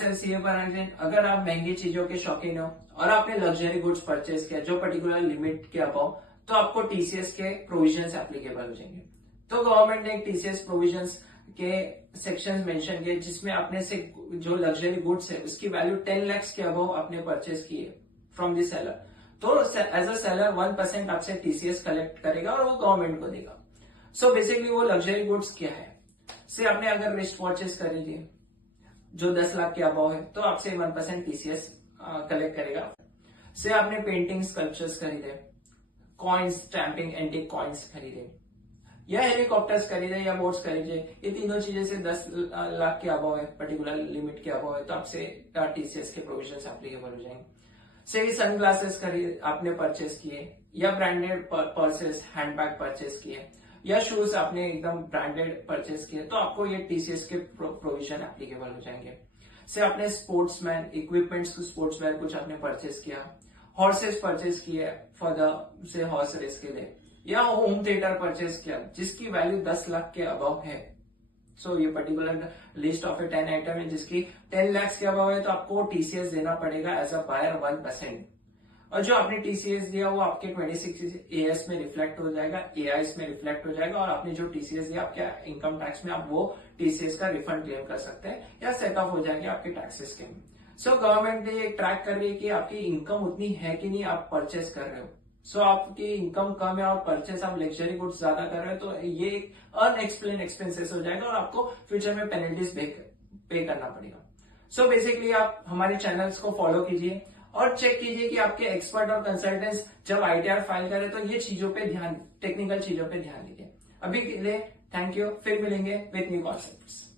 Self CA पर। अगर आप महंगी चीजों के शौकीन हो और आपने लग्जरी गुड्स परचेज किया जो पर्टिकुलर लिमिट के अबाउ, तो आपको टीसीएस के प्रोविजंस एप्लीकेबल हो जाएंगे। तो गवर्नमेंट ने टीसीएस प्रोविजंस के सेक्शंस मेंशन किए जिसमें आपने से जो लग्जरी गुड्स है उसकी वैल्यू 10 लाख के अबाउ आपने परचेज की है फ्रॉम द सेलर, तो एज अ सेलर 1% आपसे टीसीएस कलेक्ट करेगा और वो गवर्नमेंट को देगा। सो बेसिकली वो लग्जरी गुड्स क्या है, से आपने अगर रिस्ट वॉचेस खरीदी जो 10 लाख के अबाउ है तो आपसे 1% टीसीएस कलेक्ट करेगा। से आपने पेंटिंग स्कल्पचर्स खरीदे, कॉइन्स, स्टैंपिंग, एंटीक कॉइन्स खरीदे, या हेलीकॉप्टर्स खरीदे या बोट्स खरीदे, ये तीनों चीजें से 10 लाख के अबाउ है, पर्टिकुलर लिमिट के अबाउ है, तो आपसे टीसीएस के प्रोविजंस एप्लीकेबल हो जाएंगे। से सन ग्लासेस खरीद आपने परचेस किए, या ब्रांडेड पर्सेस, हैंडबैग परचेस किए, या शूज आपने एकदम ब्रांडेड परचेस किए, तो आपको ये टीसीएस के प्रोविजन एप्लीकेबल हो जाएंगे। से आपने स्पोर्ट्समैन इक्विपमेंट्स, स्पोर्ट्स वेयर कुछ आपने परचेस किया, हॉर्सेस परचेस किए फॉर द से हॉर्स रेस के लिए, या होम थिएटर परचेस किया जिसकी वैल्यू 10 लाख के अबाव है। सो ये पर्टिकुलर लिस्ट ऑफ 10 आइटम है जिसकी 10 लाख के अबाव है, तो आपको टीसीएस देना पड़ेगा एज अ बायर 1%। और जो आपने टीसीएस दिया वो आपके 26 एएस में रिफ्लेक्ट हो जाएगा, एआईएस में रिफ्लेक्ट हो जाएगा, और आपने जो टीसीएस दिया आपके इनकम टैक्स में आप वो टीसीएस का रिफंड क्लेम कर सकते हैं या सेट ऑफ हो जाएंगे आपके टैक्सेस के। सो गवर्नमेंट ने ये ट्रैक कर रही है कि आपकी इनकम उतनी है कि नहीं आप परचेस कर रहे हो। सो आपकी इनकम कम है और परचेस आप लग्जरी गुड्स ज्यादा कर रहे हो, तो ये एक अनएक्सप्लेन एक्सपेंसेस हो जाएगा और आपको फ्यूचर में पेनल्टीज पे करना पड़ेगा। सो बेसिकली आप हमारे चैनल्स को फॉलो कीजिए और चेक कीजिए कि आपके एक्सपर्ट और कंसल्टेंट्स जब आईटीआर फाइल करें तो ये चीजों पे ध्यान, टेक्निकल चीजों पे ध्यान दीजिए। अभी के लिए थैंक यू, फिर मिलेंगे विथ न्यू कॉन्सेप्ट्स।